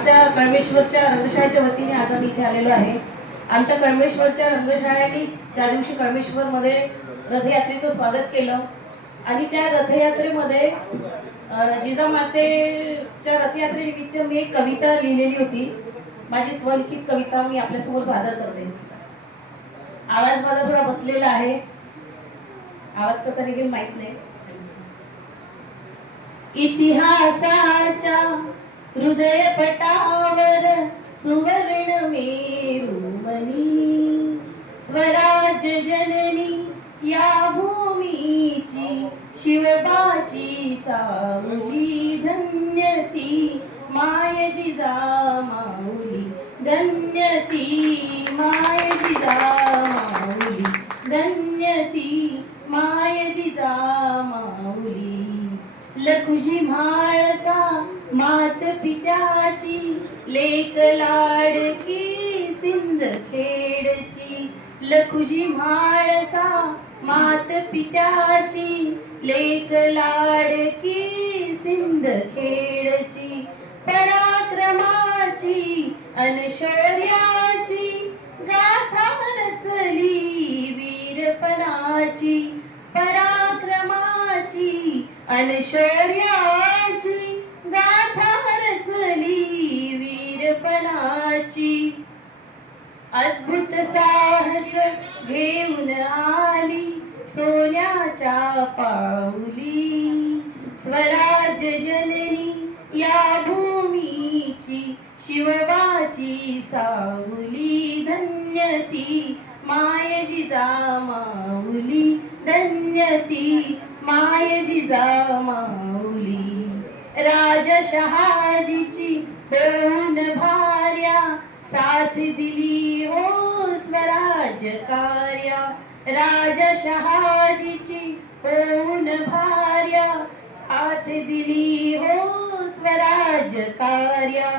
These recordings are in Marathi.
आमच्या कळमेश्वरच्या रंगशाळेच्या वतीने आज आम्ही इथे आलेलो आहे. आमच्या कळमेश्वरच्या रंगशाळेने त्या दिवशी कळमेश्वरमध्ये रथयात्रेचं स्वागत केलं आणि त्या रथयात्रेमध्ये जिजामातेच्या रथयात्रेनिमित्त मी एक कविता लिहिलेली होती. माझी स्वलिखित कविता मी आपल्यासमोर सादर करते. आवाज माझा थोडा बसलेला आहे, आवाज कसा निघेल माहित नाही. इतिहासाच्या हृदयपटावर सुवर्ण मेरुमणी स्वराज्य जननी या भूमीची शिवबाची सावली धन्य ती माय जिजामाऊली धन्य ती माय जिजामाऊली धन्य ती माय जिजामाऊली. लखुजी म्हाळसा मात पित्याची लेक लाडकी सिंदखेडची लखुजी म्हाळसा मात पित्याची लेक लाडकी सिंदखेडची पराक्रमाची अन शौर्याची गाथा रचली वीरपणाची पराक्रमाची अन शौर्याची गाथा रचली वीरपणाची. अद्भुत साहस घेऊन आली सोन्याच्या पाऊली स्वराज्य जननी या भूमीची शिवबाची सावली धन्य ती माय जिजामाऊली धन्य ती माय जिजामाऊली. राजा शहाजीची होऊन भार्या साथ दिली हो स्वराज्य कार्या राजा शहाजीची होऊन भार्या साथ दिली हो स्वराज्य कार्या.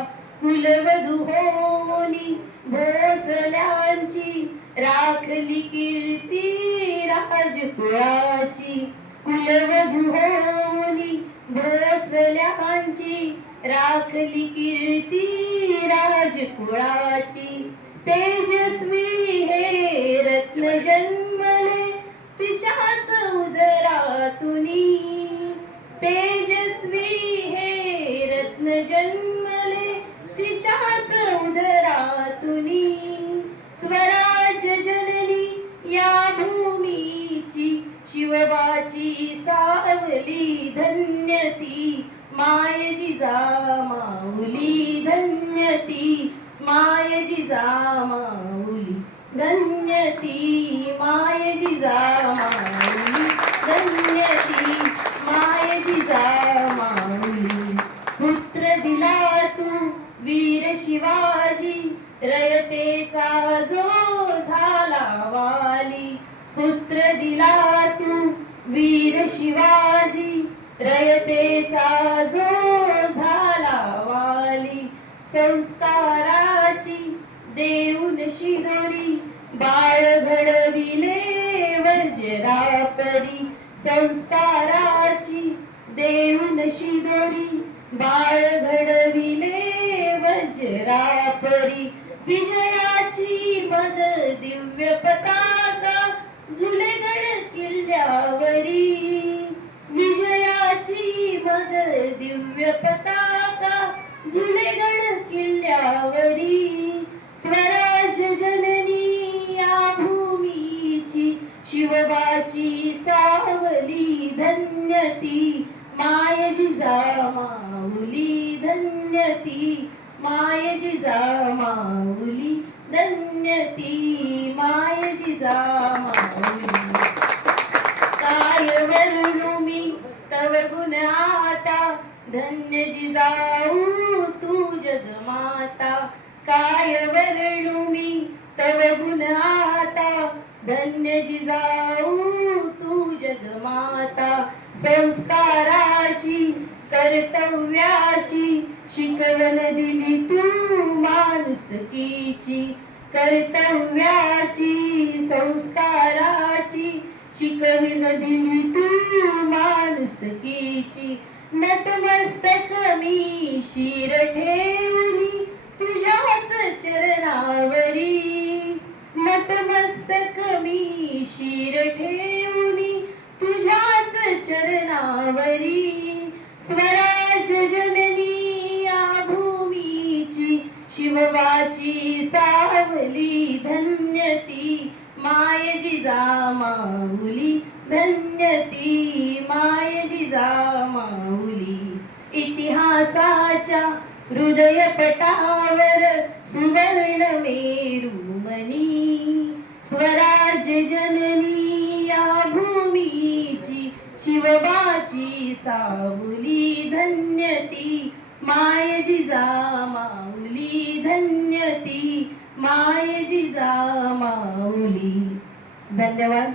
कुलवधू होनी भोसल्यांची राखली कीर्ती राजकुळाची कुलवधू होनी भोसल्यांची राखली कीर्ती राजकुळाची. तेजस्वी हे रत्न जन्मले तिच्याच उदरातुनी तेजस्वी हे रत्न जन्मले तिच्याच उदरातुनी स्वराज्य जननी या भूमीची शिवबाची सावली धन्य ती माय जिजामाऊली धन्य ती माय जिजामाऊली धन्य ती माय जिजामाऊली धन्य ती माय जिजामाऊली. पुत्र दिला तू वीर शिवाजी रयतेचा जो झाला वाली पुत्र दिला तू वीर शिवाजी रयतेचा जो झाला वाली. संस्काराची देऊन शिदोरी बाळ घडविले वज्रापरी संस्काराची देऊन शिदोरी बाळ घडविले वज्रापरी. विजयाची मद दिव्य पताका झुलेगड किल्ल्यावरी विजयाची मद दिव्य पताका झुलेगड किल्ल्यावरी. स्वराज्य जननी या भूमीची शिवबाची सावली धन्य ती माय जिजामाऊली धन्य ती माय जिजामाऊली धन्य ती माय जिजामाऊली. काय वर्णू मी तव गुण आता धन्य जिजाऊ तू जगमाता काय वर्णू मी तव गुण आता धन्य जिजाऊ तू जगमाता. संस्काराची कर्तव्याची शिकवण दिली तू माणुसकीची कर्तव्याची संस्काराची शिकवण दिली तू माणुसकीची. नतमस्तक मी शिर ठेवली चरणावरी नतमस्तक मी शिर ठेवूनी तुझ्याच चरणावरी स्वराज्य जननी या भूमीची शिवबाची सावली धन्य ती माय जिजामाऊली धन्य ती माय जिजामाऊली इतिहासाच्या हृदयपटावर सुवर्ण मेरुमणी स्वराज्य जननी या भूमीची शिवबाची सावली धन्य ती माय जिजामाऊली धन्य ती माय जिजामाऊली. धन्यवाद.